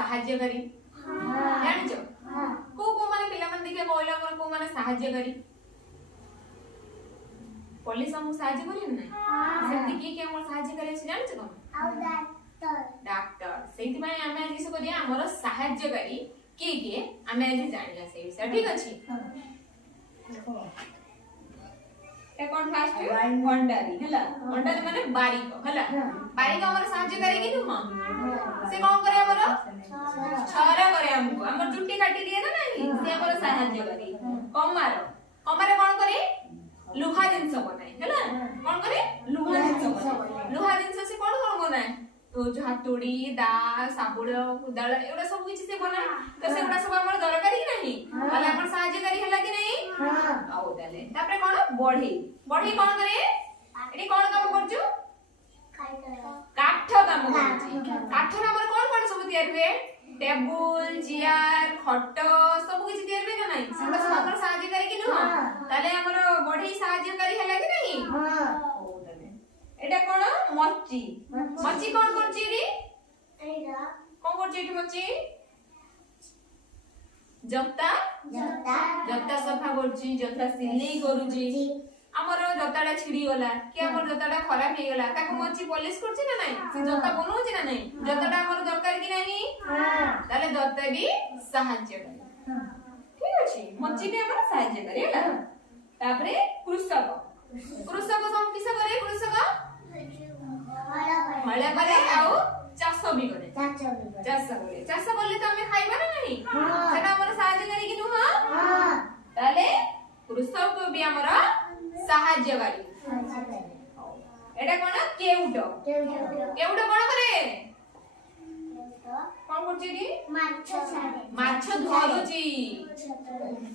सहायकारी जान जो को को माने पिला मन देखे कहला हमर को माने सहायकारी पुलिस हम सहाय्य करी ना सेति की हमर सहाय्य करे छै जान छ तुम डॉक्टर सेति में हमें आज से करिया हमर सहाय्यकारी के हमें आज जानिला से विषय ठीक अछि ए कोन फास्ट भंडारी हला भंडारी माने बारीक हला बारीक हमर सहाय्य करे कि तुम से कोन करे हमर छरा करे हमर चुट्टी काटी दिए ना नहीं से हमर सहाय्य करे कमार कमारे कोन करे लुहा जिंस बनाए हला कोन करे लुहा जिंस से कोन बनाए तो जो हातोड़ी दा साबुड़ कुदाल एवडा सब किछि से बनाए तो सेवडा सब हमर दरकारी नहीं ताले हमर सहाय्यकारी हला कि नहीं आउ ताले तापरे कोन बढ़ी बढ़ी कोन करे एडी कोन काम करजु काठ काम करछि काठ हमर कोन सब तैयार हुए टेबल चेयर खट सब किछि तैयार हुए कि नहीं सेवडा सब हमर सहाय्यकारी कि न ताले हमर बढ़ी सहाय्यकारी हला कि नहीं आउ ताले एटा कोन मच्ची मच्ची कोन करछि रे एटा कोन करछि एटी मच्ची जत्ता जत्ता सफा करछि जत्ता सिलाई करूछि हमर जत्ताडा छिड़ी गला कि हमर जत्ताडा खराब हे गला ताको मच्ची पॉलिश करछि ना नहीं से जत्ता बनौछि ना नहीं जत्ताडा हमर दरकार कि नहीं ताले जत्ता भी सहाय्य करे ठीक अछि मच्ची भी हमर सहाय्य करे हला तापरे कृषक कृषक सम किस करे कृषक हळा करे आउ चाष भी करे चाष करले तो हमें खाइबा ना नहीं सेटा हमर सहाय्य करी कि नुहा ताले कृषक भी हमर सहाय्य करी एटा कोन केउट केउट कोन करे कोन करछि दी माछ धरुछि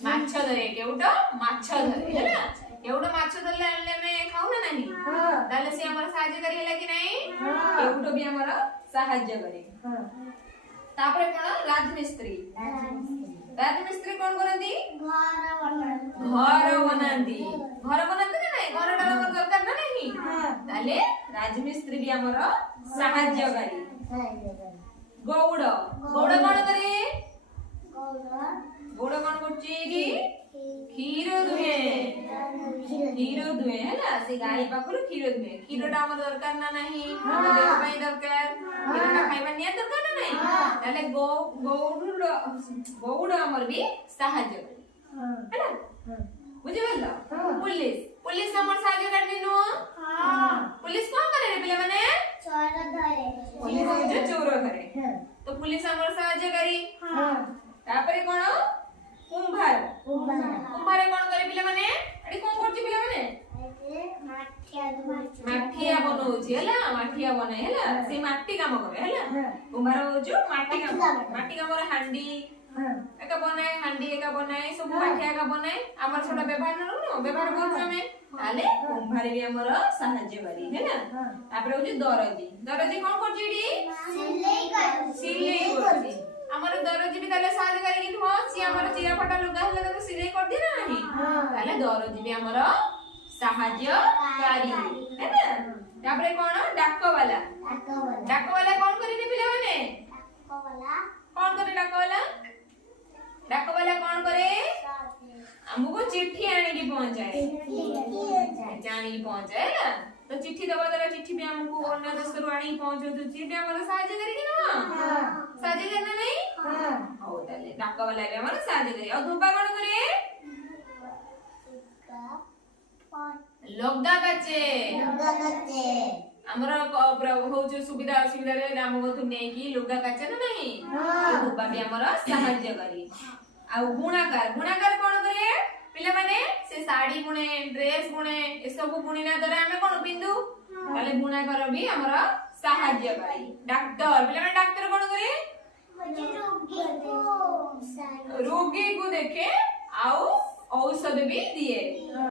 माछ धरे केउट माछ धरे हैना केउट माछ धरले में खाउ ना नहीं ताले से हमर सहाय्य करी हला कि नहीं केउट भी हमर सहाय्य करे तापरे कोन राजमिस्त्री कोन करंदी घर बनांदी ना नहीं घर डाला हमर दरकार ना नहीं ताले राजमिस्त्री भी हमर सहाय्य करी गौड़ गौड़ कोन करे गौड़ कोन करछि री क्षीर दुहे हैला से गाय पाखरु क्षीर दुहे क्षीरटा हमर दरकार ना नहीं हमर देह पई दरकार क्षीरटा खाइबा निया दरकार ना नहीं ताले गौड़ हमर भी सहाय्य करे हैला बुझि गेल पुलिस हमर सहाय्य करनी नो पुलिस कोन करे रे पिले माने पुलिस जो चोर करे तो पुलिस हमर सहाय्य करी तापरे कोन कुंभार कोन करे पिले माने एडी कोन करछि पिले माने माठिया बनौछि हैला माठिया बने हैला से माटी काम करे हैला कुंभार हो जो माटी काम रे हांडी एका बनाए सब माठिया का बनाए हमर छोटा व्यवहार न व्यवहार करछु हमें ताले कुंभार भी हमर सहाय्य करी हैला तापरे हो जो दरजी कोन करछि एडी सिलाई करछि हमर दरजी भी ताले सहाय्य करी कि हो सी हमर चिरा फटा लुगा हला तो सिलाई कर दी ना नहीं ताले दरजी भी हमर सहाय्य करी हैना तापरे कोन डाकवाला कोन करी रे पिले माने कोन करे डाकवाला कोन करे हमको चिट्ठी आनी की पहुंचाए जानी की पहुंचाए ना तो चिट्ठी दबा द्वारा चिट्ठी भी हमको अन्य देश रो आनी पहुंचो तो चिट्ठी हमर सहाय्य करी कि ना सहाय्य करना नहीं हो ताले डाकवाला भी हमर सहाय्य करी और धोबा कोन करे लग्गा काचे हमर हो सुविधा असुविधा रे राम गथु नै की लुगा काचे ना नहीं धोबा भी हमर सहाय्य करी आ बुणाकार कोन करे पिले माने से साड़ी बुणे ड्रेस बुणे ए सब बुणिना द्वारा हमें कोन पिंदु ताले बुणाकार भी हमर सहाय्य करी डॉक्टर पिले माने डॉक्टर कोन करे रोगी को देखे आउ औषध भी दिए।